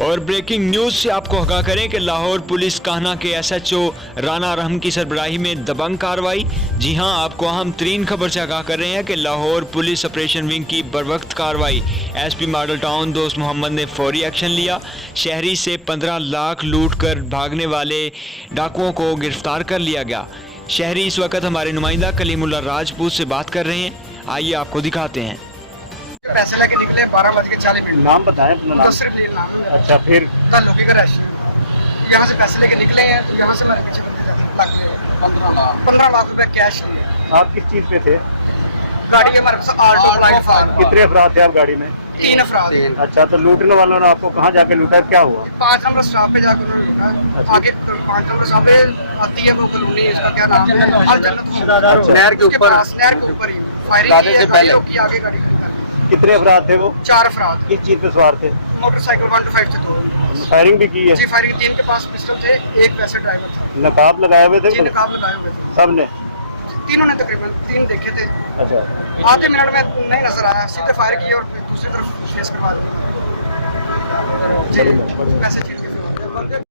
और breaking news से आपको आगाह करें कि लाहौर पुलिस कान्हा के एसएचओ राना रहम की सरबराही में दबंग कार्रवाई। जी हां, आपको अहम तरीन खबर से आगाह कर रहे हैं कि लाहौर पुलिस ऑपरेशन विंग की बरवक्त कार्रवाई। एसपी मॉडल टाउन दोस्त मोहम्मद ने फौरी एक्शन लिया। शहरी से 15 लाख लूट कर भागने वाले डाकुओं को गिरफ्तार कर लिया गया। शहरी इस वक्त हमारे नुमाइंदा कलीमुल्लाह राजपूत से बात कर रहे हैं, आइए आपको दिखाते हैं। पैसे लेके निकले 12:40 नाम बताएं अपना नाम। नाम है। अच्छा, फिर ताल्लुकी का रश यहाँ से पैसे लेके निकले हैं, तो यहाँ से मेरे पीछे लग गए 15 लाख रुपए कैश लिए। आप किस चीज पे थे? गाड़ी के हमारे पास आल्टो ब्लाइंड फार कितने अफराद थे आप गाड़ी में? 3 अफराद हैं। अच्छा, तो लूटने वालों ने आपको कहाँ जाके लूटा, क्या हुआ? 5 नंबर स्टॉप पे जाकर उन्होंने लूटा। अच्छा। आगे 5 नंबर स्टॉप पे आती है वो कॉलोनी, इसका क्या नाम है, अल जन्नत। अच्छा। नहर के ऊपर ही फायरिंग की है, गाड़ी रोकी, आगे गाड़ी खड़ी कर दी। कितने अफराद थे वो? 4 अफराद। किस चीज पे सवार थे? मोटरसाइकिल 125 थे 2। फायरिंग भी की है? जी, फायरिंग 3 के पास पिस्टल थे, एक वैसे ड्राइवर था। नकाब लगाए हुए जी, थे नकाब लगाए हुए थे सबने? तीनों ने, तकरीबन 3 देखे थे। अच्छा, आधे मिनट में नहीं नजर आया, सीधे फायर किए और दूसरी तरफ फेस करवा दिया। जी, पैसे छीन के